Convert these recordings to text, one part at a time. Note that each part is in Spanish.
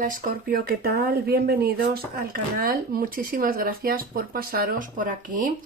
Hola Escorpio, ¿qué tal? Bienvenidos al canal. Muchísimas gracias por pasaros por aquí.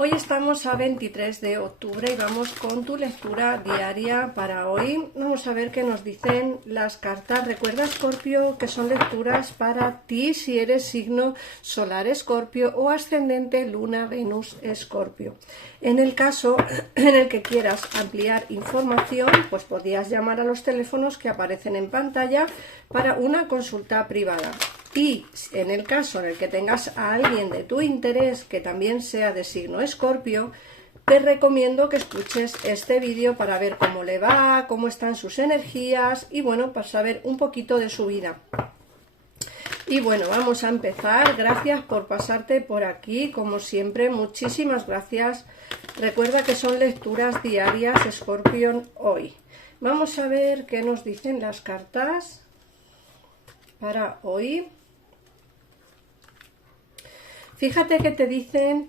Hoy estamos a 23 de octubre y vamos con tu lectura diaria para hoy. Vamos a ver qué nos dicen las cartas. Recuerda, Escorpio, que son lecturas para ti si eres signo solar Escorpio o ascendente Luna Venus Escorpio. En el caso en el que quieras ampliar información, pues podrías llamar a los teléfonos que aparecen en pantalla para una consulta privada. Y en el caso en el que tengas a alguien de tu interés que también sea de signo Escorpio, te recomiendo que escuches este vídeo para ver cómo le va, cómo están sus energías y bueno, para saber un poquito de su vida. Y bueno, vamos a empezar. Gracias por pasarte por aquí, como siempre, muchísimas gracias. Recuerda que son lecturas diarias Escorpio hoy. Vamos a ver qué nos dicen las cartas para hoy. Fíjate que te dicen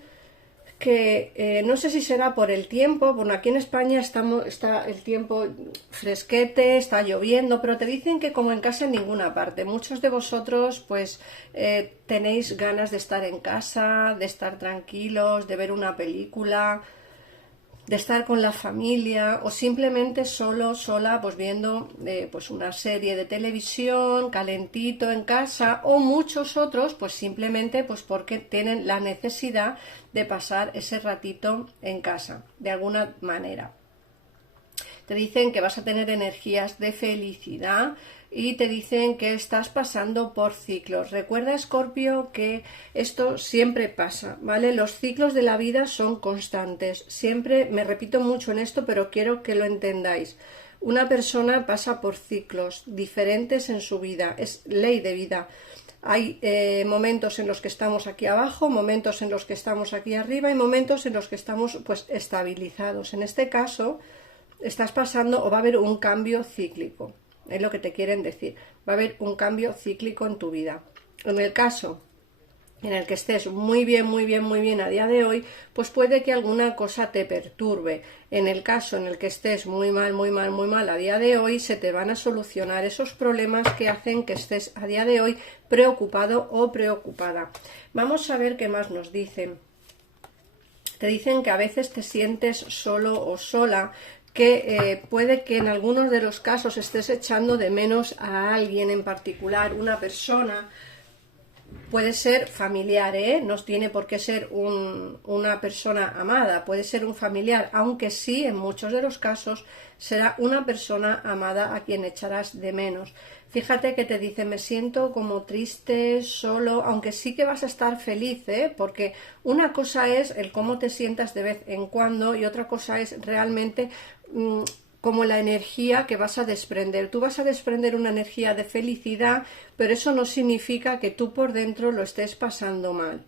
que no sé si será por el tiempo. Bueno, aquí en España está el tiempo fresquete, está lloviendo, pero te dicen que como en casa en ninguna parte. Muchos de vosotros pues tenéis ganas de estar en casa, de estar tranquilos, de ver una película, de estar con la familia o simplemente sola, pues viendo pues una serie de televisión, calentito en casa, o muchos otros pues simplemente pues porque tienen la necesidad de pasar ese ratito en casa, de alguna manera. Te dicen que vas a tener energías de felicidad y te dicen que estás pasando por ciclos. Recuerda, Escorpio, que esto siempre pasa, ¿vale? Los ciclos de la vida son constantes. Siempre me repito mucho en esto, pero quiero que lo entendáis. Una persona pasa por ciclos diferentes en su vida, es ley de vida. Hay momentos en los que estamos aquí abajo, momentos en los que estamos aquí arriba y momentos en los que estamos pues estabilizados. En este caso estás pasando o va a haber un cambio cíclico, es lo que te quieren decir, va a haber un cambio cíclico en tu vida. En el caso en el que estés muy bien a día de hoy, pues puede que alguna cosa te perturbe. En el caso en el que estés muy mal a día de hoy, se te van a solucionar esos problemas que hacen que estés a día de hoy preocupado o preocupada. Vamos a ver qué más nos dicen. Te dicen que a veces te sientes solo o sola, que puede que en algunos de los casos estés echando de menos a alguien en particular, una persona. Puede ser familiar, no tiene por qué ser una persona amada, puede ser un familiar, aunque sí, en muchos de los casos, será una persona amada a quien echarás de menos. Fíjate que te dice, me siento como triste, solo, aunque sí que vas a estar feliz, porque una cosa es el cómo te sientas de vez en cuando y otra cosa es realmente como la energía que vas a desprender. Tú vas a desprender una energía de felicidad, pero eso no significa que tú por dentro lo estés pasando mal.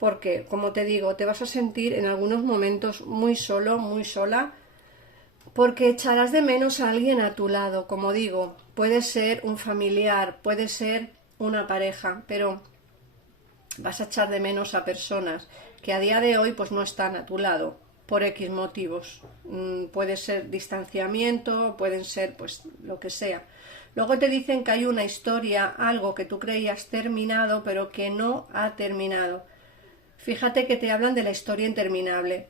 Porque, como te digo, te vas a sentir en algunos momentos muy solo, muy sola, porque echarás de menos a alguien a tu lado. Como digo, puede ser un familiar, puede ser una pareja, pero vas a echar de menos a personas que a día de hoy pues no están a tu lado por X motivos. Puede ser distanciamiento, pueden ser pues lo que sea. Luego te dicen que hay una historia, algo que tú creías terminado pero que no ha terminado. Fíjate que te hablan de la historia interminable.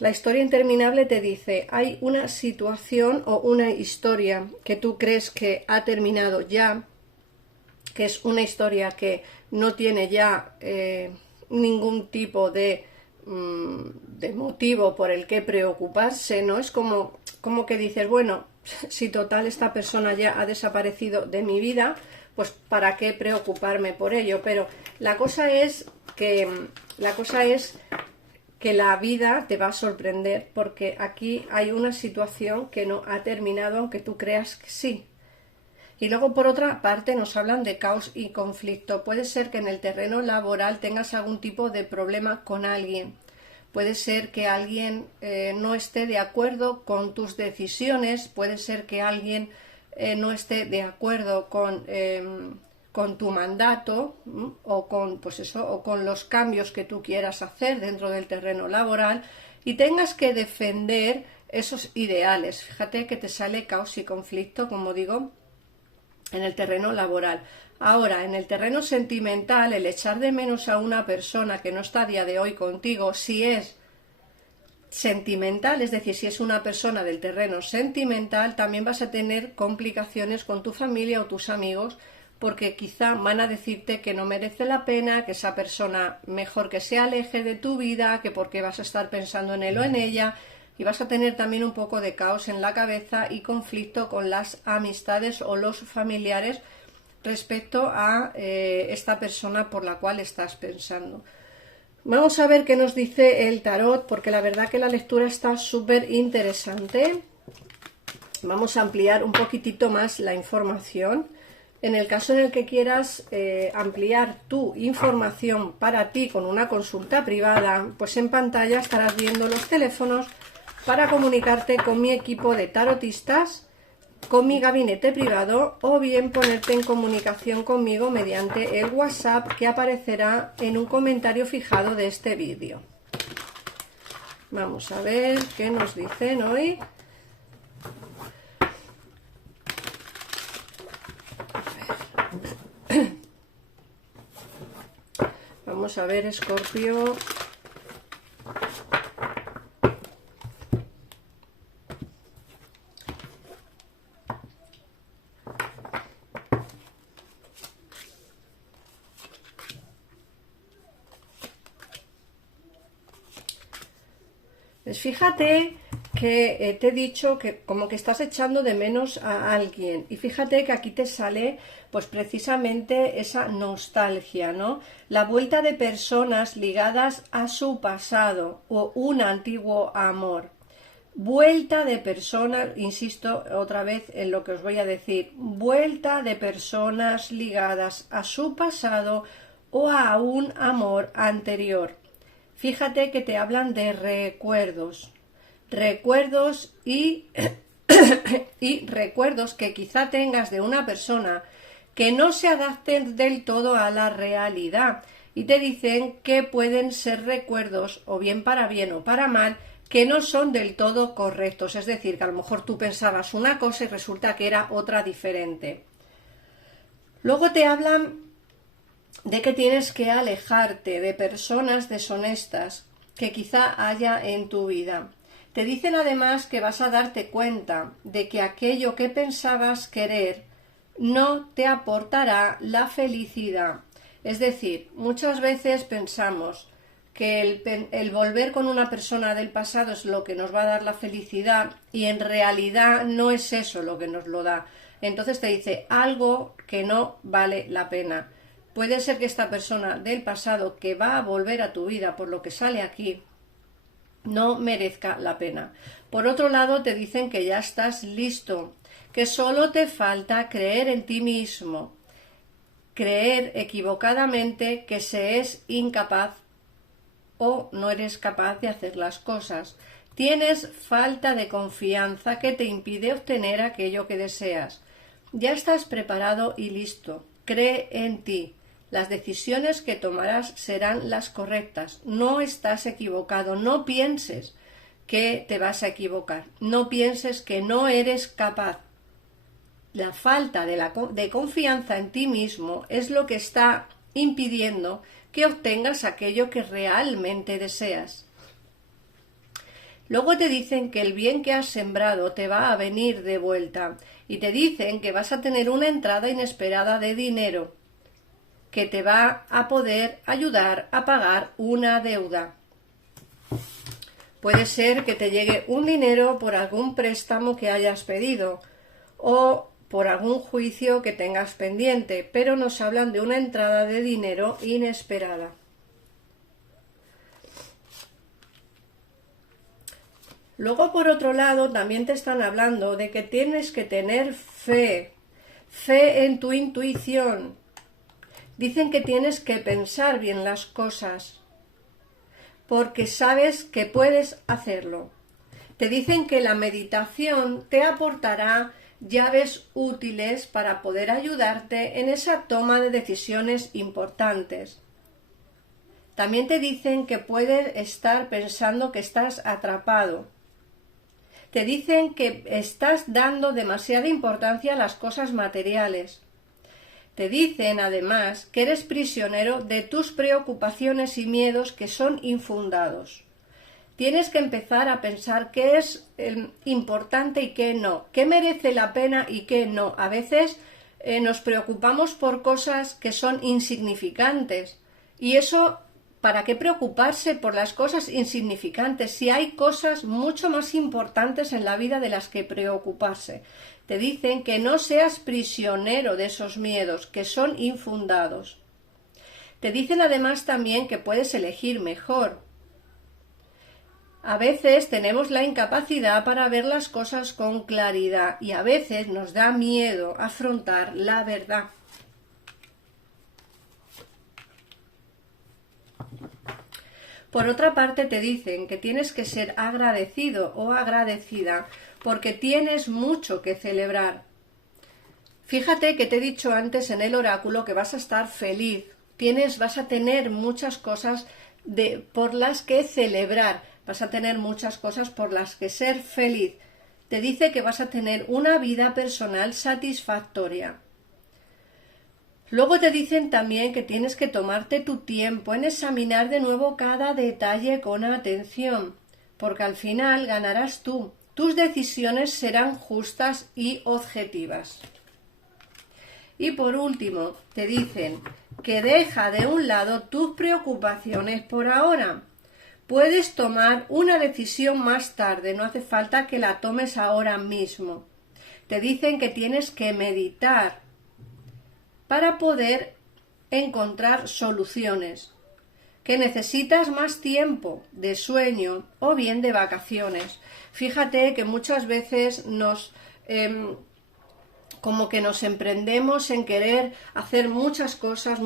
La historia interminable te dice, hay una situación o una historia que tú crees que ha terminado ya, que es una historia que no tiene ya ningún tipo de motivo por el que preocuparse, ¿no? Es como que dices, bueno, si total esta persona ya ha desaparecido de mi vida, pues para qué preocuparme por ello. Pero la cosa es que la vida te va a sorprender, porque aquí hay una situación que no ha terminado, aunque tú creas que sí. Y luego, por otra parte, nos hablan de caos y conflicto. Puede ser que en el terreno laboral tengas algún tipo de problema con alguien. Puede ser que alguien no esté de acuerdo con tus decisiones. Puede ser que alguien no esté de acuerdo con tu mandato o con los cambios que tú quieras hacer dentro del terreno laboral y tengas que defender esos ideales. Fíjate que te sale caos y conflicto, como digo. en el terreno laboral. Ahora, en el terreno sentimental, el echar de menos a una persona que no está a día de hoy contigo, si es sentimental, es decir, si es una persona del terreno sentimental, también vas a tener complicaciones con tu familia o tus amigos, porque quizá van a decirte que no merece la pena, que esa persona mejor que se aleje de tu vida, que porque vas a estar pensando en él o en ella, y vas a tener también un poco de caos en la cabeza y conflicto con las amistades o los familiares respecto a esta persona por la cual estás pensando. Vamos a ver qué nos dice el tarot, porque la verdad que la lectura está súper interesante. Vamos a ampliar un poquitito más la información. En el caso en el que quieras ampliar tu información para ti con una consulta privada, pues en pantalla estarás viendo los teléfonos para comunicarte con mi equipo de tarotistas, con mi gabinete privado, o bien ponerte en comunicación conmigo mediante el WhatsApp que aparecerá en un comentario fijado de este vídeo. Vamos a ver qué nos dicen hoy. Vamos a ver, Escorpio. Pues fíjate que te he dicho que como que estás echando de menos a alguien, y fíjate que aquí te sale pues precisamente esa nostalgia, ¿no? La vuelta de personas ligadas a su pasado o un antiguo amor. Vuelta de personas, insisto otra vez en lo que os voy a decir, vuelta de personas ligadas a su pasado o a un amor anterior. Fíjate que te hablan de recuerdos y, y recuerdos que quizá tengas de una persona que no se adapten del todo a la realidad, y te dicen que pueden ser recuerdos o bien o para mal, que no son del todo correctos, es decir, que a lo mejor tú pensabas una cosa y resulta que era otra diferente. Luego te hablan de que tienes que alejarte de personas deshonestas que quizá haya en tu vida. Te dicen además que vas a darte cuenta de que aquello que pensabas querer no te aportará la felicidad. Es decir, muchas veces pensamos que el volver con una persona del pasado es lo que nos va a dar la felicidad, y en realidad no es eso lo que nos lo da. Entonces te dice algo que no vale la pena. Puede ser que esta persona del pasado que va a volver a tu vida, por lo que sale aquí, no merezca la pena. Por otro lado, te dicen que ya estás listo, que solo te falta creer en ti mismo, creer equivocadamente que se es incapaz o no eres capaz de hacer las cosas. Tienes falta de confianza que te impide obtener aquello que deseas. Ya estás preparado y listo. Cree en ti. Las decisiones que tomarás serán las correctas. No estás equivocado. No pienses que te vas a equivocar. No pienses que no eres capaz. La falta de confianza en ti mismo es lo que está impidiendo que obtengas aquello que realmente deseas. Luego te dicen que el bien que has sembrado te va a venir de vuelta, y te dicen que vas a tener una entrada inesperada de dinero que te va a poder ayudar a pagar una deuda. Puede ser que te llegue un dinero por algún préstamo que hayas pedido o por algún juicio que tengas pendiente, pero nos hablan de una entrada de dinero inesperada. Luego, por otro lado, también te están hablando de que tienes que tener fe en tu intuición. Dicen que tienes que pensar bien las cosas, porque sabes que puedes hacerlo. Te dicen que la meditación te aportará llaves útiles para poder ayudarte en esa toma de decisiones importantes. También te dicen que puedes estar pensando que estás atrapado. Te dicen que estás dando demasiada importancia a las cosas materiales. Te dicen además que eres prisionero de tus preocupaciones y miedos que son infundados. Tienes que empezar a pensar qué es importante y qué no, qué merece la pena y qué no. A veces nos preocupamos por cosas que son insignificantes y eso, ¿para qué preocuparse por las cosas insignificantes si hay cosas mucho más importantes en la vida de las que preocuparse? Te dicen que no seas prisionero de esos miedos que son infundados. Te dicen además también que puedes elegir mejor. A veces tenemos la incapacidad para ver las cosas con claridad y a veces nos da miedo afrontar la verdad. Por otra parte, te dicen que tienes que ser agradecido o agradecida porque tienes mucho que celebrar. Fíjate que te he dicho antes en el oráculo que vas a estar feliz, vas a tener muchas cosas por las que celebrar, vas a tener muchas cosas por las que ser feliz. Te dice que vas a tener una vida personal satisfactoria. Luego te dicen también que tienes que tomarte tu tiempo en examinar de nuevo cada detalle con atención, porque al final ganarás tú. Tus decisiones serán justas y objetivas. Y por último, te dicen que deja de un lado tus preocupaciones por ahora. Puedes tomar una decisión más tarde, no hace falta que la tomes ahora mismo. Te dicen que tienes que meditar para poder encontrar soluciones, que necesitas más tiempo de sueño o bien de vacaciones. Fíjate que muchas veces como que nos emprendemos en querer hacer muchas cosas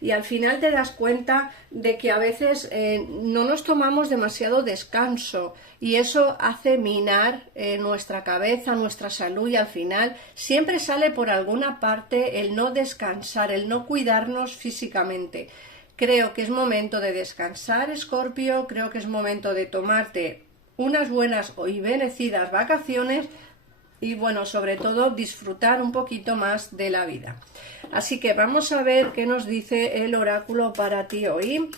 y al final te das cuenta de que a veces no nos tomamos demasiado descanso y eso hace minar nuestra cabeza, nuestra salud y al final siempre sale por alguna parte el no descansar, el no cuidarnos físicamente. Creo que es momento de descansar, Escorpio, creo que es momento de tomarte unas buenas y merecidas vacaciones y bueno, sobre todo disfrutar un poquito más de la vida. Así que vamos a ver qué nos dice el oráculo para ti hoy.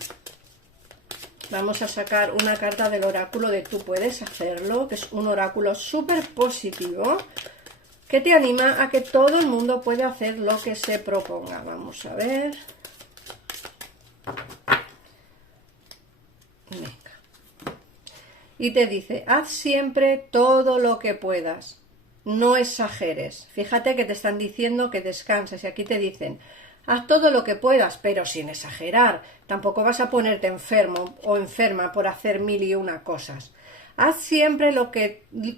Vamos a sacar una carta del oráculo de Tú puedes hacerlo, que es un oráculo súper positivo, que te anima a que todo el mundo puede hacer lo que se proponga. Vamos a ver. Venga. Y te dice, haz siempre todo lo que puedas. No exageres. Fíjate que te están diciendo que descanses y aquí te dicen, haz todo lo que puedas, pero sin exagerar. Tampoco vas a ponerte enfermo o enferma por hacer 1001 cosas. Haz siempre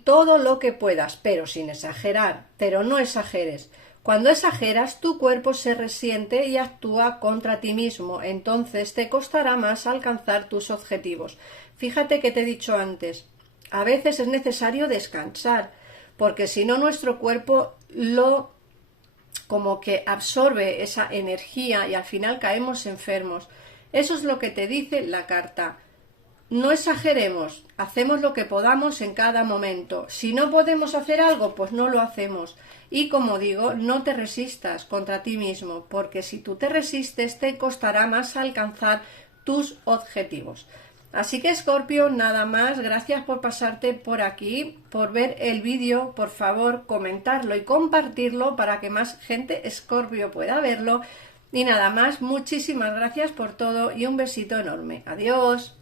todo lo que puedas, pero sin exagerar, pero no exageres. Cuando exageras, tu cuerpo se resiente y actúa contra ti mismo, entonces te costará más alcanzar tus objetivos. Fíjate que te he dicho antes, a veces es necesario descansar, porque si no nuestro cuerpo como que absorbe esa energía y al final caemos enfermos. Eso es lo que te dice la carta. No exageremos, hacemos lo que podamos en cada momento. Si no podemos hacer algo, pues no lo hacemos. Y como digo, no te resistas contra ti mismo, porque si tú te resistes te costará más alcanzar tus objetivos. Así que Escorpio, nada más, gracias por pasarte por aquí, por ver el vídeo, por favor comentarlo y compartirlo para que más gente Escorpio pueda verlo. Y nada más, muchísimas gracias por todo y un besito enorme. Adiós.